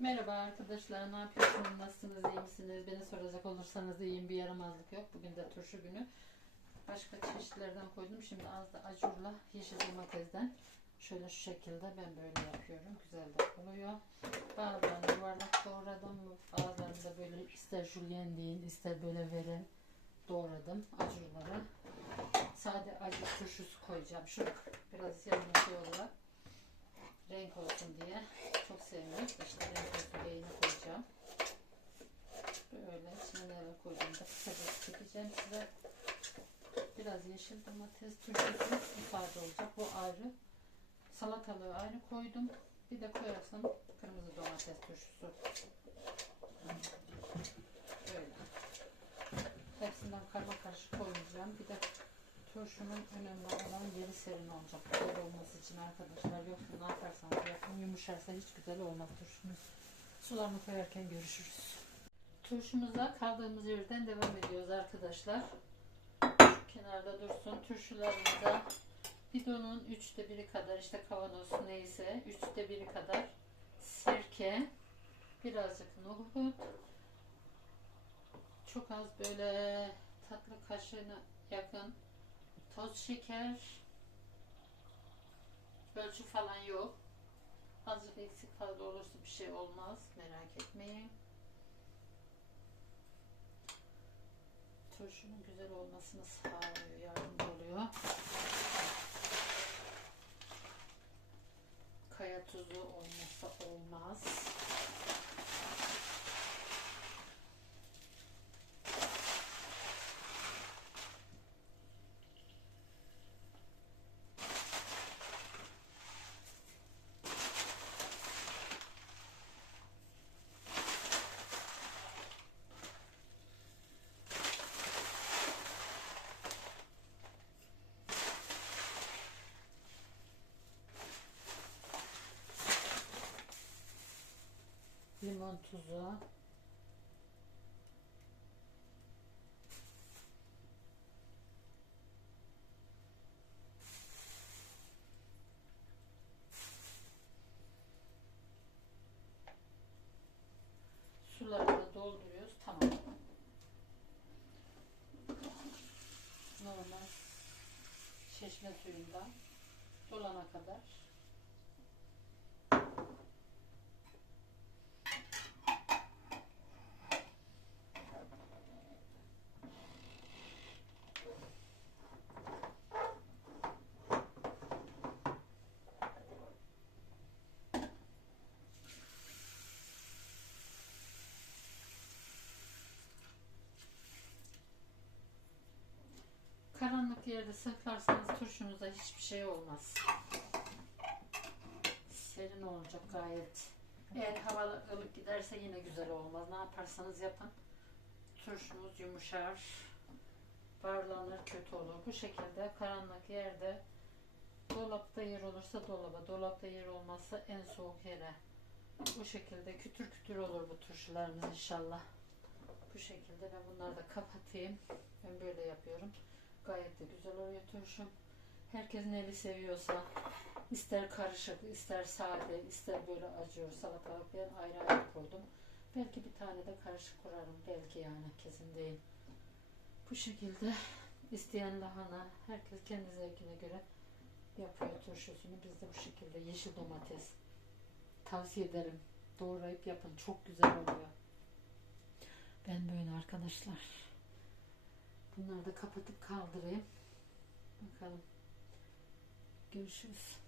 Merhaba arkadaşlar, ne yapıyorsunuz, nasılsınız, iyi misiniz? Beni soracak olursanız iyiyim, bir yaramazlık yok. Bugün de turşu günü. Başka çeşitlerden koydum. Şimdi az da acurla yeşil domatesden. Şöyle şu şekilde ben böyle yapıyorum. Güzel de oluyor. Bazılarını yuvarlak doğradım. Bazılarını da böyle ister jülyen deyin, ister böyle vere doğradım acurları. Sade acı turşusu koyacağım. Şu biraz yanına şey olarak renk olsun diye çok sevmiyorum. İşte renk olsun diye koyacağım. Böyle içine neler koyacağım da kısaca çekeceğim size. Biraz yeşil domates turşusu bu sade olacak. Bu ayrı. Salatalığı ayrı koydum. Bir de koyarsam kırmızı domates turşusu. Böyle. Hepsinden karma karışık koyacağım. Bir de turşunun önemli olan yeri serin olacak. Güzel olması arkadaşlar. Yoksa ne yaparsanız yapın yumuşarsa hiç güzel olmaz turşunuz. Sularını koyarken görüşürüz. Turşumuza kaldığımız yerden devam ediyoruz arkadaşlar. Şu kenarda dursun. Turşularımıza bidonun üçte biri kadar işte kavanoz neyse üçte biri kadar sirke birazcık nohut çok az böyle tatlı kaşığına yakın toz şeker ölçü falan yok. Azıcık eksik fazla olursa bir şey olmaz merak etmeyin. Turşunun güzel olmasını sağlıyor yardımcı oluyor. Kaya tuzu olmazsa olmaz limon tuzu. Suları da dolduruyoruz. Tamam. Normal çeşme suyundan dolana kadar Karanlık yerde saklarsanız turşunuza hiçbir şey olmaz. Serin olacak gayet. Eğer hava ılık giderse yine güzel olmaz. Ne yaparsanız yapın. Turşunuz yumuşar. Barlanır kötü olur. Bu şekilde karanlık yerde dolapta yer olursa dolaba, dolapta yer olmazsa en soğuk yere. Bu şekilde kütür kütür olur bu turşularımız inşallah. Bu şekilde ben bunları da kapatayım. Ben böyle yapıyorum. Gayet de güzel oluyor turşum. Herkes neli seviyorsa ister karışık, ister sade, ister böyle acıyor salatalık ben ayrı ayrı koydum. Belki bir tane de karışık kurarım. Belki yani kesin değil. Bu şekilde isteyen lahana herkes kendi zevkine göre yapıyor turşusunu. Biz de bu şekilde yeşil domates tavsiye ederim. Doğrayıp yapın. Çok güzel oluyor. Ben böyle arkadaşlar. Bunları da kapatıp kaldırayım. Bakalım. Görüşürüz.